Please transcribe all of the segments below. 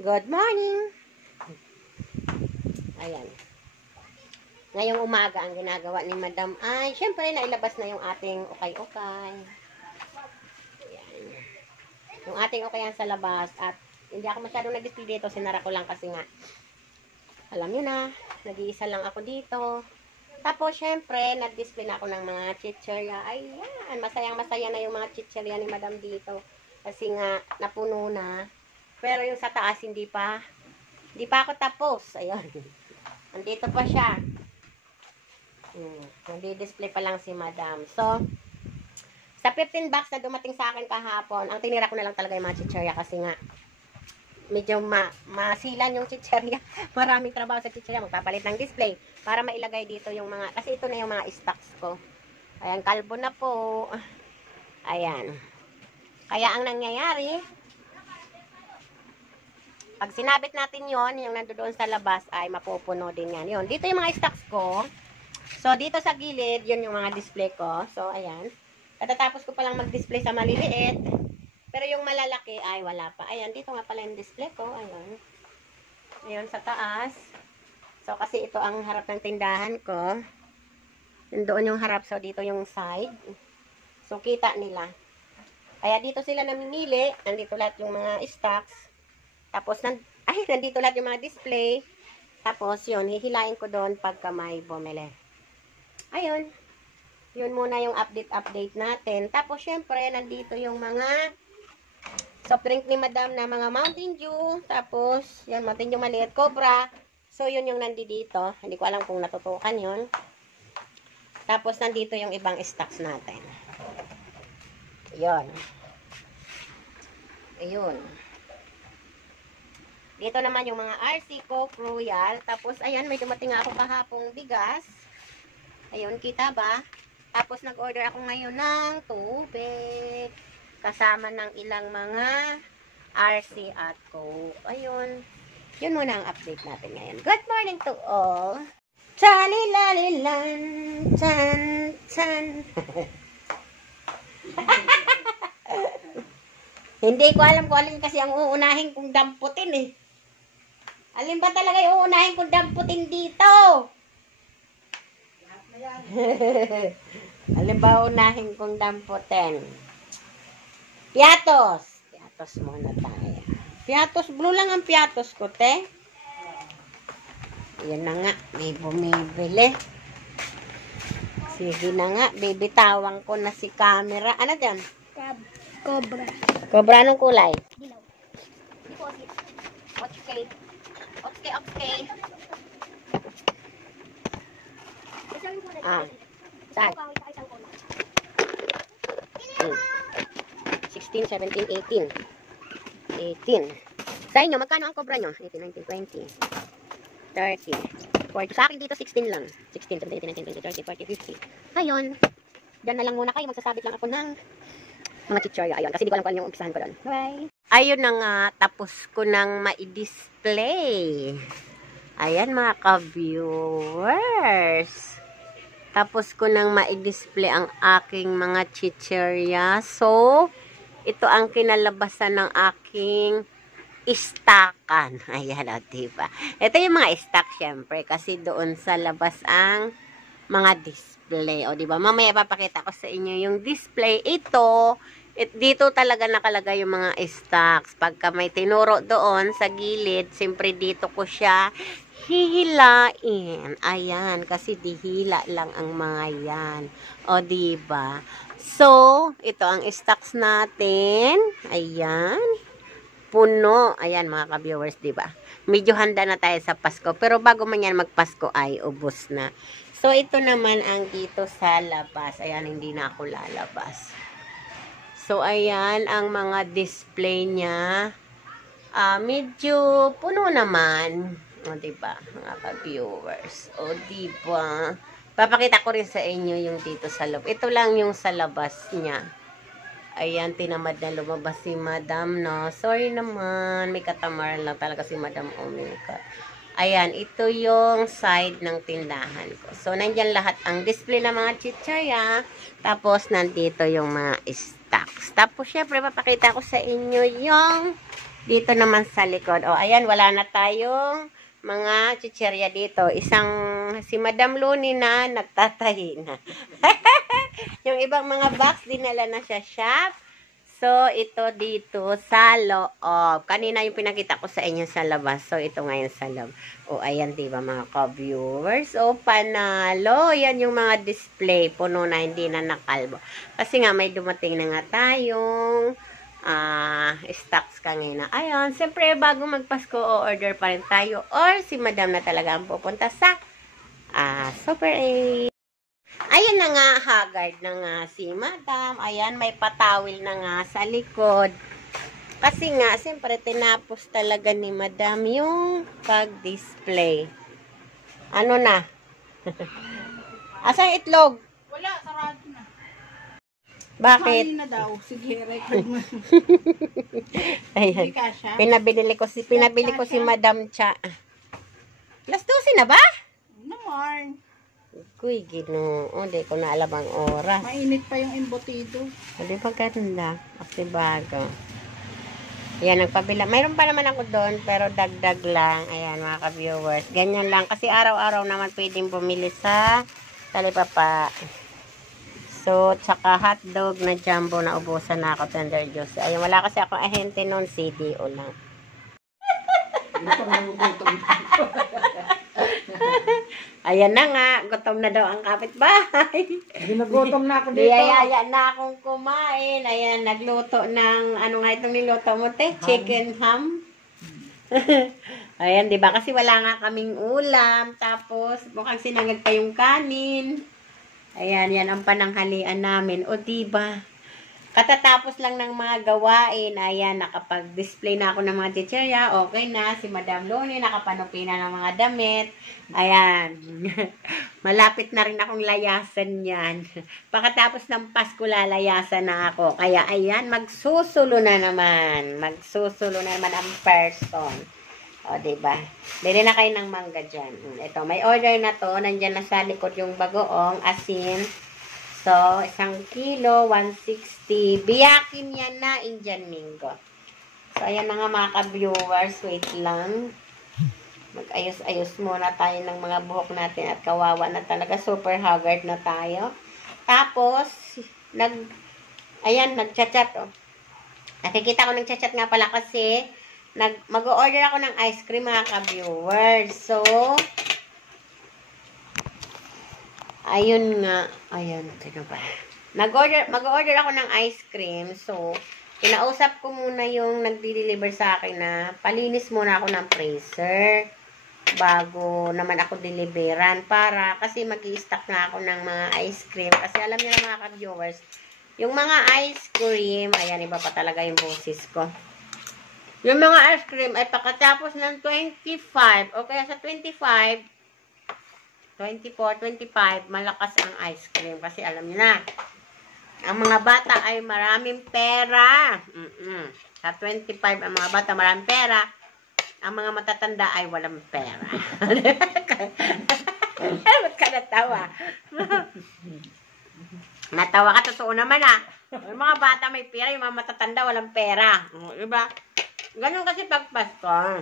Good morning! Ayan. Ngayong umaga, ang ginagawa ni Madam ay, syempre, nailabas na yung ating ukay-ukay. Ayan. Yung ating ukayan sa labas. At hindi ako masyadong nag-display dito. Sinara ko lang kasi nga, alam nyo na, nag-iisa lang ako dito. Tapos, syempre, nag-display na ako ng mga chicherya. Ayan, masayang-masaya na yung mga chicherya ni Madam dito. Kasi nga, napuno na. Pero yung sa taas, hindi pa ako tapos. Ayan. Andito pa siya. Nandi-display pa lang si Madam. So, sa 15 box na dumating sa akin kahapon, ang tinira ko na lang talaga yung mga chicherya kasi nga, medyo masilan yung chicherya. Maraming trabaho sa chicherya. Magpapalit ng display para mailagay dito yung mga, kasi ito na yung mga stocks ko. Ayan, kalbo na po. Ayan. Kaya ang nangyayari, pag sinabit natin yon, yung nandoon sa labas ay mapupuno din yan. Yun. Dito yung mga stocks ko. So, dito sa gilid, yun yung mga display ko. So, ayan. Katatapos ko palang mag-display sa maliliit. Pero yung malalaki ay wala pa. Ayan, dito nga pala yung display ko. Ayan. Ayan sa taas. So, kasi ito ang harap ng tindahan ko. Doon yung harap. So, dito yung side. So, kita nila. Kaya dito sila namimili. Nandito lahat yung mga stocks. Tapos, nandito lahat yung mga display. Tapos, yun, hihilain ko doon pagka may bumili. Ayun. Yun muna yung update natin. Tapos, syempre, nandito yung mga soft drink ni Madam na mga Mountain Dew. Tapos, yan, Mountain Dew maliit, Cobra. So, yun yung nandito. Hindi ko alam kung natutukan yun. Tapos, nandito yung ibang stocks natin. Yun. Ayun. Dito naman yung mga RC Coke Royal. Tapos, ayan, may dumating ako kahapong bigas. Ayun, kita ba? Tapos, nag-order ako ngayon ng tubig. Kasama ng ilang mga RC at Coke. Ayun. Yun muna ang update natin ngayon. Good morning to all. Chalilalilan. Chan, chan. Hindi ko alam kung alin kasi ang uunahin kong damputin eh. Alin ba talaga yung uunahin kong damputin dito? Alin ba uunahin kong damputin? Piatos. Piatos muna tayo. Piatos. Blue lang ang piatos ko, te. Yan na nga. May bumibili. Sige na nga. Bibitawan ko na si camera. Ano dyan? Cobra. Cobra, anong kulay? Dilaw. Okay. Okay. Ah. Saan? 16, 17, 18. 18. Sa inyo, magkano ang cobra nyo? 18, 19, 20. 30. 40. Sa akin dito, 16 lang. 16, 17, 18, 19, 20, 40, 50. Ayun. Diyan na lang muna kayo. Magsasabit lang ako ng mga chichorya. Ayun. Kasi di ko alam kung ano yung umpisahan ko doon. Bye. Ayun na nga. Tapos ko nang ma-display. Ayan mga ka-viewers. Tapos ko nang ma-display ang aking mga chichirya. So, ito ang kinalabasan ng aking istakan. Ayan o, diba? Ito yung mga stock syempre. Kasi doon sa labas ang mga display. O, diba? Mamaya papakita ko sa inyo yung display. Ito, dito talaga nakalagay yung mga stocks. Pagka may tinuro doon sa gilid, siyempre dito ko siya hihilain. Ayan, kasi dihila lang ang mga yan. O, diba? So, ito ang stocks natin. Ayan. Puno. Ayan, mga ka-viewers, diba? Medyo handa na tayo sa Pasko. Pero bago man yan magpasko ay ubos na. So, ito naman ang dito sa labas. Ayan, hindi na ako lalabas. So, ayan ang mga display niya. Medyo puno naman. O, diba? Mga ka-viewers. O, diba? Papakita ko rin sa inyo yung dito sa loob. Ito lang yung sa labas niya. Ayan, tinamad na lumabas si Madam, no? Sorry naman. May katamaran lang talaga si Madam Omika. Ayan, ito yung side ng tindahan ko. So, nandyan lahat ang display ng mga chichaya. Tapos, nandito yung mga stocks. Tapos, syempre, papakita ko sa inyo yung Dito naman sa likod. O, ayan, wala na tayong mga chicherya dito. Si Madam Luni na nagtatahi na. Yung ibang mga box, dinala na siya shop. So, ito dito sa loob. Kanina yung pinakita ko sa inyo sa labas. So, ito ngayon sa loob. O, ayan, diba mga ka-viewers? O, panalo. Yan yung mga display. Puno na, hindi na nakalbo. Kasi nga, may dumating na nga tayong stocks kanina. Ayun, siyempre, bago magpasko, o-order pa rin tayo. Or, si Madam na talaga ang pupunta sa Super 8. Ayan na nga, haggard na nga si Madam. Ayan, may patawil na nga sa likod. Kasi nga, siyempre, tinapos talaga ni Madam yung pag-display. Ano na? Asang itlog? Wala, sarado na. Bakit? Kanina daw. Sige, record mo. Ayan. Hindi ka siya. Pinabili ko si Madam Cha. Alas 12 na ba? Naman. Kuy, ginoo. Di ko na alam ang oras. Mainit pa yung embutido. Di ba ganda? Kasi bago. Ayan, nagpabila. Mayroon pa naman ako doon, pero dagdag lang. Ayan, mga ka-viewers. Ganyan lang. Kasi araw-araw naman pwedeng bumili sa talipapa. So, tsaka hotdog na jumbo na ubusan na ako, Tender Juice. Ayun, wala kasi ako ahente noon, CDO lang. Ayan na nga, gutom na daw ang kapitbahay. Ginagutom na ako dito. Biyayaya na akong kumain. Ayan, nagluto ng, ano nga itong niluto mo, te? Chicken ham. Ayan, di ba? Kasi wala nga kaming ulam. Tapos, mukhang sinangag pa yung kanin. Ayan, yan ang pananghalian namin. O, diba? Katatapos lang ng mga gawain. Ayan, nakapag-display na ako ng mga chicherya. Okay na. Si Madam Loni, nakapanupi na ng mga damit. Ayan. Malapit na rin akong layasan yan. Pagkatapos ng Pasko, lalayasan na ako. Kaya, ayan, magsusulo na naman. Magsusulo na naman ang person. O, diba? Bili na kayo ng mangga dyan. Ito, may order na to. Nandyan na sa likod yung bagoong asin. So, 1 kilo, 160. Biyakin yan na Indian Mingo. So, ayan na nga mga ka-viewers. Wait lang. Mag-ayos-ayos muna tayo ng mga buhok natin at kawawa na talaga. Super haggard na tayo. Tapos, nag-chat-chat. Oh. Nakikita ko nag-chat-chat nga pala kasi mag-order ako ng ice cream mga ka-viewers. So, ayun nga. Ayun. Sino ba? Mag-order ako ng ice cream. So, kinausap ko muna yung nagdi-deliver sa akin na palinis muna ako ng freezer bago naman ako deliveran kasi mag-i-stock na ako ng mga ice cream. Kasi alam niyo na mga ka-viewers, yung mga ice cream, ayan, iba pa talaga yung boses ko. Yung mga ice cream ay pagkatapos ng 25 o kaya sa 25, 24, 25, malakas ang ice cream. Kasi alam niyo na, ang mga bata ay maraming pera. Sa 25, ang mga bata maraming pera. Ang mga matatanda ay walang pera. Ba't ka natawa? Natawa ka, totoo naman ah. Yung mga bata may pera, yung mga matatanda walang pera. Diba? Ganun kasi pag Pasko.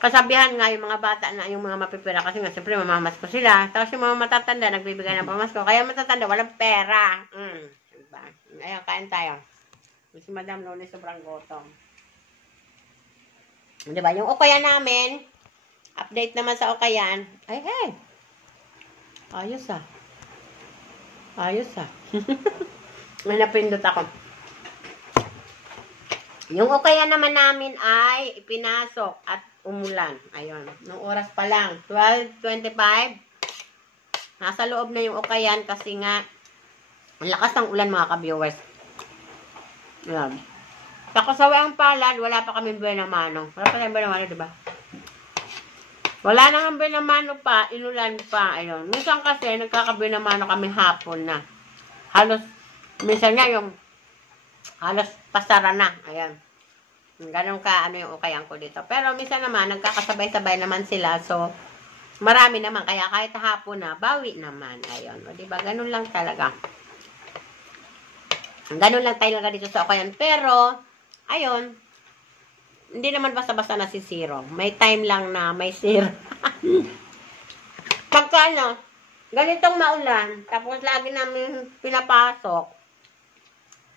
Kasabihan nga yung mga bata na yung mga mapipira kasi nga siyempre mamamasko sila. Tapos yung mga matatanda nagbibigay ng pamasko. Kaya matatanda walang pera. Diba? Ayun, kain tayo. Si Madam Loni sobrang gutom. Diba? Yung ukayan namin, update naman sa ukayan. Ay, hey! Ayos ah. Ayos ah. May napindot ako. Yung ukayan naman namin ay ipinasok at umulan. Ayun. Nung oras pa lang. 12:25. Nasa loob na yung ukayan kasi nga ang lakas ng ulan mga ka-viewers. Ayan. Sa Kasawang Palad, wala pa kami buenamano. Wala pa kami buenamano, diba? Wala nang buenamano pa. Inulan pa. Ayun. Minsan kasi nagkakabuenamano kami hapon na. Halos, minsan nga yung halos pasara na. Ayan. Ganun ka, yung ukayan ko dito. Pero minsan naman, nagkakasabay-sabay naman sila. So, marami naman. Kaya kahit hapon na, bawi naman. Ayun. O, diba? Ganun lang talaga. Ganun lang talaga dito sa ukayan. Pero, ayun, hindi naman basta-basta nasisiro. May time lang na may siro. Pagka ano, ganitong maulan, tapos lagi namin pinapasok,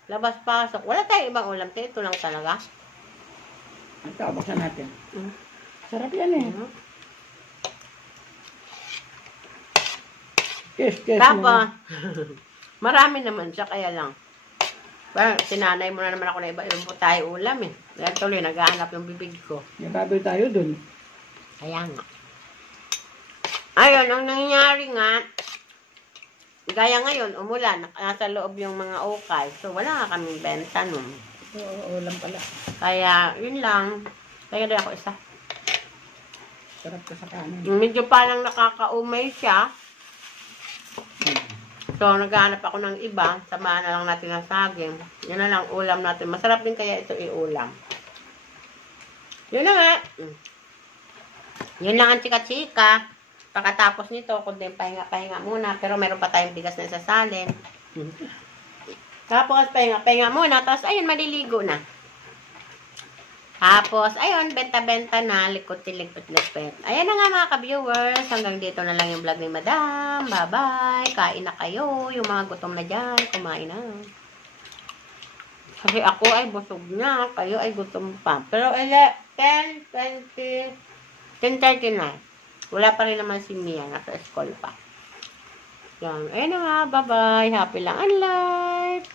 labas-pasok, wala tayong ibang ulam. Kaya ito lang talaga. Ito, buksan natin. Mm. Sarap yan eh. Mm. Yes. Tapos, marami naman siya, kaya lang. Well, sinanay mo na naman ako na iba-ibang po tayo ulam eh. Kaya tuloy, naghahanap yung bibig ko. Nagbaboy tayo dun. Kaya nga. Ayun, ang nangyayari nga, gaya ngayon, umulan, nasa loob yung mga ukay. So, wala nga kaming benta nun. Oo, ulam pala. Kaya, yun lang. Kaya rin ako isa. Sarap ka sa kanin. Medyo parang nakakaumay siya. So, naghahanap ako ng iba. Samahan na lang natin ng saging. Yan na lang ulam natin. Masarap din kaya ito iulam. Yun na nga. Yun lang ang chika-chika. Pagkatapos nito, kundi pahinga-pahinga muna. Pero meron pa tayong bigas na sasalin. Tapos, pahinga-pahinga muna. Tapos, ayun, maliligo na. Tapos, ayun, benta-benta na, likot-likot-likot. Ayan na nga mga ka-viewers, hanggang dito na lang yung vlog ni Madam. Bye-bye, kain na kayo. Yung mga gutom na dyan, kumain na. Kasi ako ay busog na, kayo ay gutom pa. Pero 10:39. Wala pa rin naman si Mia, nasa school pa. Yan, ayun na nga, bye-bye. Happy lang ang life.